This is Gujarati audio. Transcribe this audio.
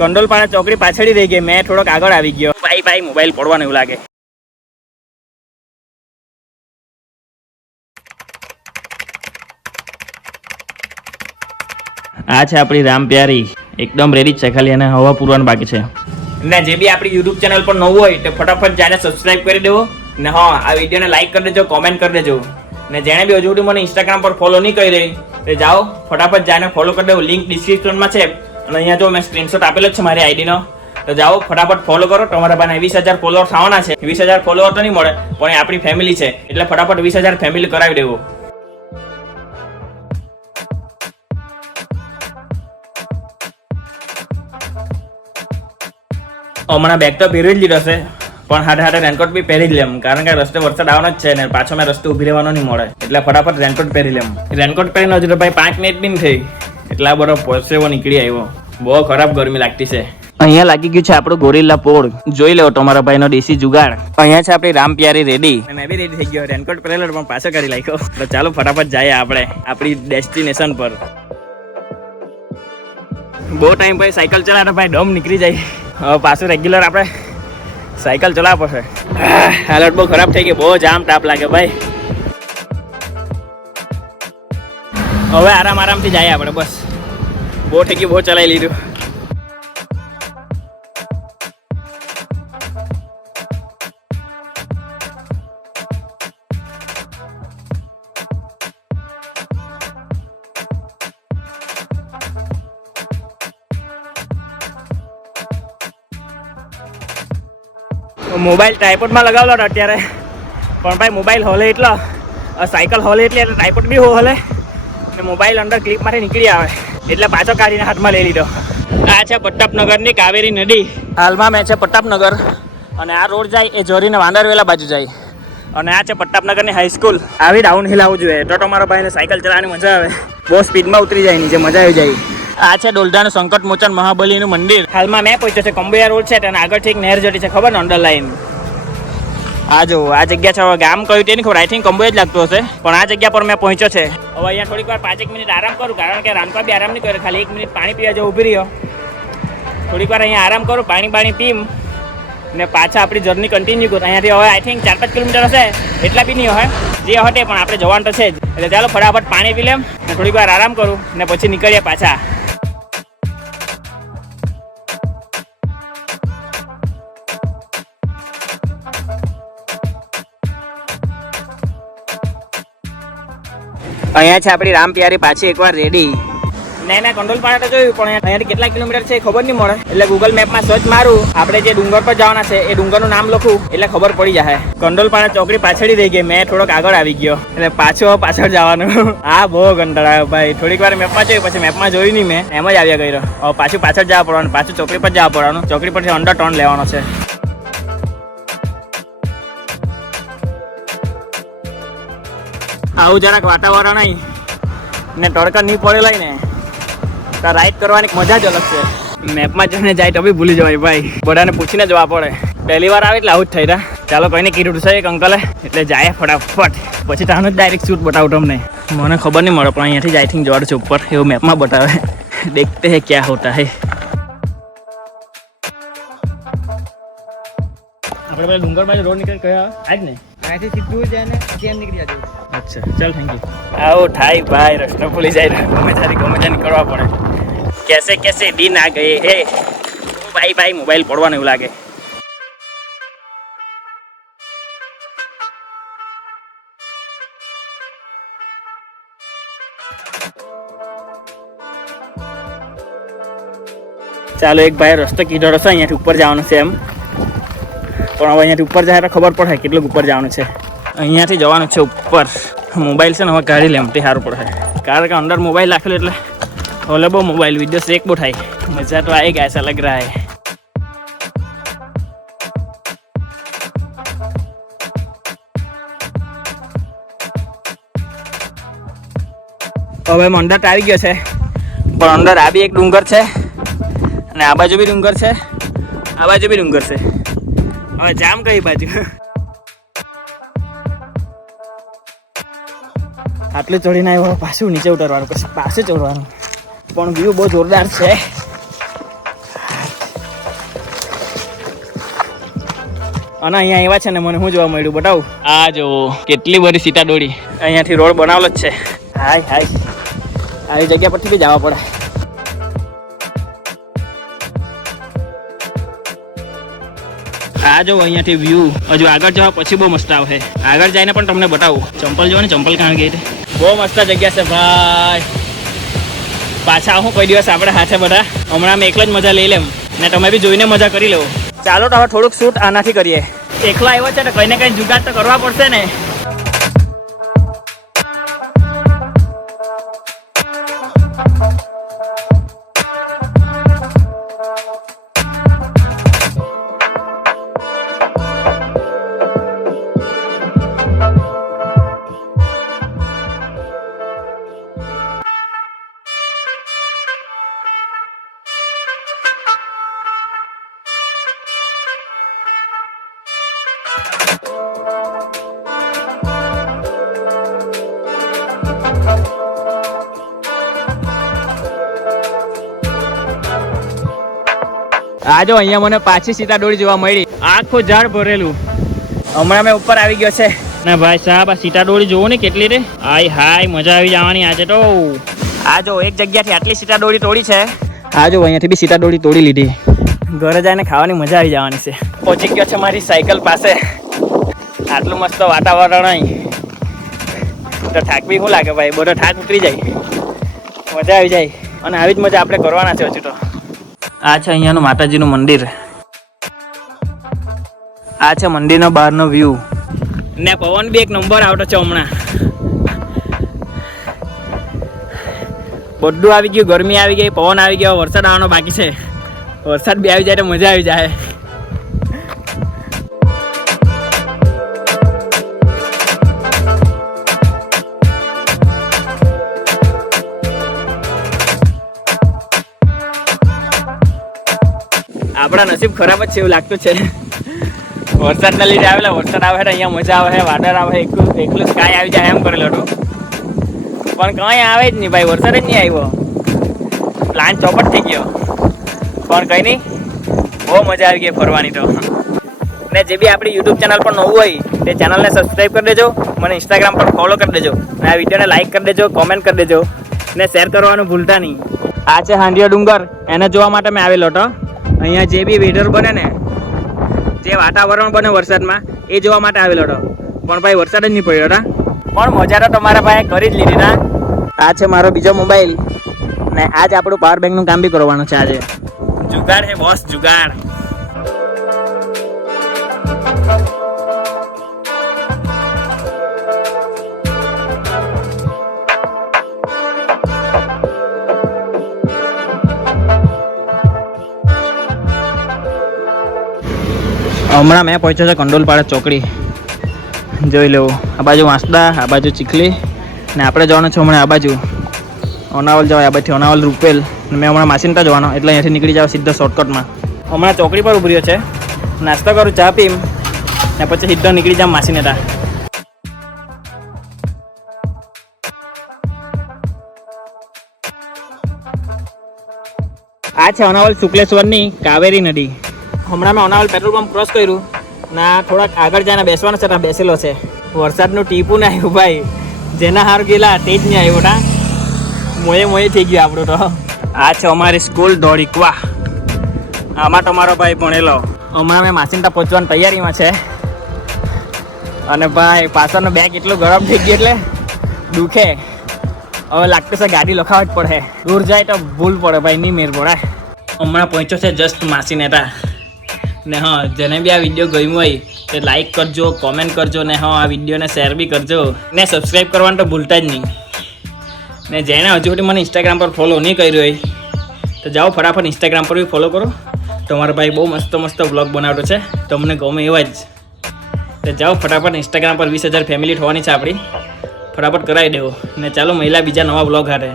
કંડોલપાડા ચોકડી પાછળ રહી ગઈ, મેં થોડોક આગળ આવી ગયો. ભાઈ મોબાઈલ પડવાનું એવું લાગે. આ છે આપણી રામ પ્યારી, એકદમ રેડી છે, ખાલી એને હવા પૂરવાનું બાકી છે. ને જે બી આપણી યુટ્યુબ ચેનલ પર નવું હોય તો ફટાફટ જાને સબસ્ક્રાઇબ કરી દેવો. ને હા, આ વિડીયોને લાઈક કરી દેજો, કોમેન્ટ કરી દેજો. ને જેણે બી હજુ સુધી મને ઇન્સ્ટાગ્રામ પર ફોલો નહીં કરી રહી તો જાઓ ફટાફટ જાને ફોલો કરી દેવો. લિંક ડિસ્ક્રિપ્શનમાં છે અને અહીંયા જો મેં સ્ક્રીનશોટ આપેલો જ છે મારી આઈડીનો, તો જાઓ ફટાફટ ફોલો કરો. તમારા પાસે 20,000 ફોલોઅર થવાના છે. 20,000 ફોલોઅર તો નહીં મળે પણ એ આપણી ફેમિલી છે એટલે ફટાફટ 20,000 ફેમિલી કરાવી દેવો. હમણાં બેગ તો પહેરી જ લીધો છે પણ હાથે રેનકોટ બી પહેરી જ લેમ, કારણ કે રસ્તે વરસાદ આવવાનો જ છે ને પાછો મેં રસ્તે ઉભી રહેવાનો નહીં મળે એટલે ફટાફટ રેનકોટ પહેરી લેમ. રેનકોટ પહેરીને હજુ તો ભાઈ 5 મિનિટ બી થઈ એટલા બધો પરસેવો નીકળી આવ્યો. બહુ ખરાબ ગરમી લાગતી છે. અહીંયા લાગી ગયું છે આપણું ગોરીલા પોળ, જોઈ લેવો તમારા ભાઈનો દેશી જુગાડ. અહીંયા છે આપણી રામ પ્યારી રેડી, મેં બી રેડી થઈ ગયો. રેનકોટ પહેરેલો પણ પાછો કરી નાખ્યો. તો ચાલો ફટાફટ જઈએ આપણે આપણી ડેસ્ટિનેશન પર. બહુ ટાઈમ પછી સાયકલ ચલાવે ભાઈ દમ નીકળી જાય. હવે પાછું રેગ્યુલર આપણે સાયકલ ચલાવવા પડશે. હાલત બહુ ખરાબ થઈ ગઈ, બહુ જામ તાપ લાગે ભાઈ. હવે આરામથી જઈએ આપણે, બસ બહુ થઈ ગયું, બહુ ચલાવી લીધું. મોબાઈલ ટ્રાયપોડમાં લગાવેલો હતો અત્યારે પણ ભાઈ મોબાઈલ હોલે એટલો, સાયકલ હોલે એટલે ટ્રાયપોડ બી હોલે ને મોબાઈલ અંદર ક્લિપમાંથી નીકળી આવે એટલે પાછો કાઢીને હાથમાં લઈ લીધો. આ છે પ્રતાપનગરની કાવેરી નદી. હાલમાં મેં છે પ્રતાપનગર અને આ રોડ જાય એ જોરીને વાંદરવેલા બાજુ જાય અને આ છે પ્રતાપનગરની હાઈસ્કૂલ. આવી ડાઉન હિલ આવવું જોઈએ તો તમારા ભાઈને સાયકલ ચલાવવાની મજા આવે, બહુ સ્પીડમાં ઉતરી જાય નીચે, મજા આવી જાય. આ છે ડોલધાનું સંકટ મોચન મહાબલીનું મંદિર. હાલમાં મેં પહોંચ્યો છે કંબોયા રોડ છે અને આગળથી એક નહેર જતી છે, ખબર ને અંડર લાઈન. આ જો આ જગ્યા છે, હવે ગામ કયું તે નહીં ખબર, આઈ થિંક કંબોયા જ લાગતું હશે પણ આ જગ્યા પર મેં પહોંચ્યો છે. હવે અહીંયા થોડીક વાર 5-1 મિનિટ આરામ કરું, કારણ કે રાનપા બી આરામ નહીં કરે, ખાલી 1 મિનિટ પાણી પીવા જવું ઊભી રહ્યો. થોડીક વાર અહીંયા આરામ કરું, પાણી પીમ ને પાછા આપણી જર્ની કન્ટિન્યુ કરું. અહીંયાથી હવે આઈ થિંક 4-5 કિલોમીટર હશે, એટલા બી નહીં હોય જે હટે પણ આપણે જવાનું તો છે જ. એટલે ચાલો ફટાફટ પાણી પી લેમ ને થોડીક વાર આરામ કરું ને પછી નીકળીએ પાછા. અહીંયા છે આપણી રામ પ્યારી પાછી એકવાર રેડી. મેં કંડોલપાડા તો જોયું પણ અહીંયાથી કેટલા કિલોમીટર છે ખબર નહીં મળે એટલે ગૂગલ મેપમાં સર્ચ મારું, આપણે જે ડુંગર પર જવાના છે એ ડુંગરનું નામ લખું એટલે ખબર પડી જાય. કંડોલપાડા ચોકડી પાછળ રહી ગઈ, મેં થોડોક આગળ આવી ગયો એટલે પાછળ જવાનું. આ બહુ કંટાળો આવ્યો ભાઈ. થોડીક વાર મેપમાં જોયું, પછી મેપમાં જોયું નહીં, મેં એમ જ આવ્યા કર્યો. હવે પાછળ જવા પડવાનું, પાછું ચોકડી પર જવા પડવાનું. ચોકડી પરથી અંડર ટર્ન લેવાનો છે. આવું જરાક વાતાવરણ નહીં ને તડકા નહીં પડેલા ને તો રાઈડ કરવાની મજા જ અલગ છે. મેપમાં જઈને જાય તો બી ભૂલી જવાય ભાઈ, બધાને પૂછીને જવા પડે. પહેલી વાર આવે એટલે આવું જ થઈ રહ્યા. ચાલો કોઈને કીધું છે એક અંકલે એટલે જાય ફટાફટ, પછી ત્યાંનું જ ડાયરેક્ટ શૂટ બતાવું તમને. મને ખબર નહીં મળે પણ અહીંયાથી જ આઈ થિંક જવાનું છે ઉપર, એવું મેપમાં બતાવે. દેખતે હે ક્યાં હોતા હે. આપણે પેલા ડુંગર બાજુ રોડ નીકળી ગયા આજ ને, અહીંથી સીધું જાય ને કેમ નીકળી જતું. અચ્છા ચાલ થેન્ક યુ. આવો થાય ભાઈ, રસ્તો ભૂલી જાય, ગમે ત્યારે કરવા પડે. કેસે દિન આ ગયે હે ભાઈ, મોબાઈલ પડવાનું એવું લાગે. ચાલો એક ભાઈ રસ્તો કીધો હશે અહીંયાથી ઉપર જવાનું છે એમ, પણ હવે અહીંયાથી ઉપર જાય તો ખબર પડે કેટલું ઉપર જવાનું છે. અહીંયાથી જવાનું છે ઉપર. મોબાઈલ છે ને હવે કાઢી લેમ તે સારું પડે, કારણ કે અંદર મોબાઈલ રાખેલો એટલે ઓલે બહુ મોબાઈલ વિડીયો શેક બહુ થાય. મજા તો આવી ગયા, એસા લગ રહા હે. હવે મંડળ આવી ગયો છે પણ અંદર આ બી એક ડુંગર છે અને આ બાજુ બી ડુંગર છે, આ બાજુ બી ડુંગર છે. હવે જામ કઈ બાજુ? આટલું ચડીને આવ્યો, પાછું નીચે ઉતરવાનું, પછી પાસે ચડવાનું, પણ વ્યૂ બહુ જોરદાર છે. અને અહીંયા આવ્યા છે ને મને શું જોવા મળ્યું બતાવું. આ જો કેટલી બધી સીટા દોડી અહીંયાથી રોડ બનાવેલો જ છે. હાય હાય આવી જગ્યા પરથી બી જવા પડે. આ જો અહીંયાથી વ્યૂ હજુ આગળ જવા પછી બહુ મસ્ત આવે. આગળ જઈને પણ તમને બતાવું. ચંપલ જોવો ને ચંપલ કાં ગઈ બહુ મસ્ત જગ્યા છે ભાઈ. પાછા આવું કોઈ દિવસ આપણે હાથે બધા. હમણાં મેં એકલો જ મજા લઈ લેમ ને તમે બી જોઈને મજા કરી લો. ચાલો તો હવે થોડુંક શૂટ આનાથી કરીએ. એકલા આવ્યો છે તો કંઈ ને કંઈ જુગાડ તો કરવા પડશે ને. આ જો અહીંયા મને પાછી સીતા દોડી જોવા મળી. આખું ઝાડ ભરેલું. હમણાં મેં ઉપર આવી ગયો છે ને ભાઈ સાહેબ આ સીતા દોડી જોવો ને કેટલી રે. હાય હાય મજા આવી જવાની આજે તો. આ જો એક જગ્યાથી આટલી સીતા દોડી તોડી છે. આ જો અહીંયાથી બી સીતા દોડી તોડી લીધી. ઘરે જઈને ખાવાની મજા આવી જવાની છે. પહોંચી ગયો છે મારી સાયકલ પાસે. આટલું મસ્ત વાતાવરણ અહીં તો થાક બી શું લાગે ભાઈ. બધો થાક ઉતરી જાય, મજા આવી જાય. અને આવી જ મજા આપણે કરવાના છે હજુ તો. આ છે અહીંયાનું માતાજીનું મંદિર. આ છે મંદિરનો બહારનો વ્યૂ ને પવન બી એક નંબર આવતો છે હમણાં. બધું આવી ગયું. ગરમી આવી ગઈ, પવન આવી ગયો, વરસાદ આવવાનો બાકી છે. વરસાદ બી આવી જાય તો મજા આવી જાય. આપણા નસીબ ખરાબ જ છે એવું લાગતું છે. વરસાદના લીધે આવેલા. વરસાદ આવે અહીંયા મજા આવે, વાદળ આવે, એકલું સ્કાય આવી જાય એમ કરેલો હતો. પણ કંઈ આવે જ નહીં ભાઈ. વરસાદ જ નહીં આવ્યો. પ્લાન ચોપટ થઈ ગયો. પણ કંઈ નહીં, બહુ મજા આવી ગઈ ફરવાની તો. ને જે બી આપણી યુટ્યુબ ચેનલ પર નવું હોય તે ચેનલને સબસ્ક્રાઈબ કરી દેજો. મને ઇન્સ્ટાગ્રામ પર ફોલો કરી દેજો. ને આ વિડીયોને લાઈક કરી દેજો, કોમેન્ટ કરી દેજો ને શેર કરવાનું ભૂલતા નહીં. આ છે હાંડિયો ડુંગર. એને જોવા માટે મેં આવેલો હતો. અહીંયા જે બી વેધર બને ને, જે વાતાવરણ બને વરસાદમાં, એ જોવા માટે આવેલો હતો. પણ ભાઈ વરસાદ જ નહીં પડ્યો હતા. પણ મજા તો તમારા ભાઈ કરી જ લીધી ના. આ છે મારો બીજો મોબાઈલ ને આજ આપણું પાવર બેંકનું કામ બી કરવાનું છે આજે. જુગાડ હે બોસ, જુગાડ. હમણાં મેં પહોંચ્યો છે કંડોલપાડા ચોકડી. જોઈ લેવું. આ બાજુ વાંસદા, આ બાજુ ચીખલી ને આપણે જવાનું છે હમણાં આ બાજુ ઓનાવલ જવાય. આ બાજુથી ઓનાવલ રૂપેલ. મેં હમણાં માસીનતા જવાનો એટલે અહીંયાથી નીકળી જાવ સીધા શોર્ટકટમાં. હમણાં ચોકડી પર ઉભરી છે. નાસ્તો કરું, ચા પીમ ને પછી સીધો નીકળી જામ માસીનેતા. આ છે ઓનાવલ શુક્લેશ્વરની કાવેરી નદી. હમણાં મેં ઓનાવલ પેટ્રોલ પંપ ક્રોસ કર્યું ના થોડાક આગળ જઈને બેસવાનો છે. ત્યાં બેસેલો છે. વરસાદનું ટીપું ના આવ્યું ભાઈ. જેના હાર ગયેલા તે જ નહીં આવ્યું ના. મોએ થઈ ગયું આપણું તો. આ છે અમારી સ્કૂલ ધોળીકવા. આમાં તમારો ભાઈ ભણેલો. હમણાં મેં માસીનતા પહોંચવાની તૈયારીમાં છે. અને ભાઈ પાછળનું બેગ એટલું ગરમ થઈ ગયું એટલે દુખે. હવે લાગતું છે ગાડી લખાવવા જ પડે. દૂર જાય તો ભૂલ પડે ભાઈ, નહીં મેર પડે. હમણાં પહોંચ્યો છે જસ્ટ માસીનેતા. ને હા, જેને બી આ વિડીયો ગમ્યો હોય તે લાઈક કરજો, કોમેન્ટ કરજો ને હા આ વિડીયોને શેર બી કરજો ને સબસ્ક્રાઈબ કરવાનું તો ભૂલતા જ નહીં. ને જેને હજુ સુધી મને ઇન્સ્ટાગ્રામ પર ફોલો નહીં કર્યું હોય તો જાઓ ફટાફટ ઇન્સ્ટાગ્રામ પર બી ફોલો કરો. તમારો ભાઈ બહુ મસ્ત વ્લોગ બનાવતો છે, તમને ગમે એવા જ. તો જાઓ ફટાફટ ઇન્સ્ટાગ્રામ પર 20,000 ફેમિલી થવાની છે આપણી. ફટાફટ કરાવી દેવો ને ચાલો મહિલા બીજા નવા વ્લોગ હારે.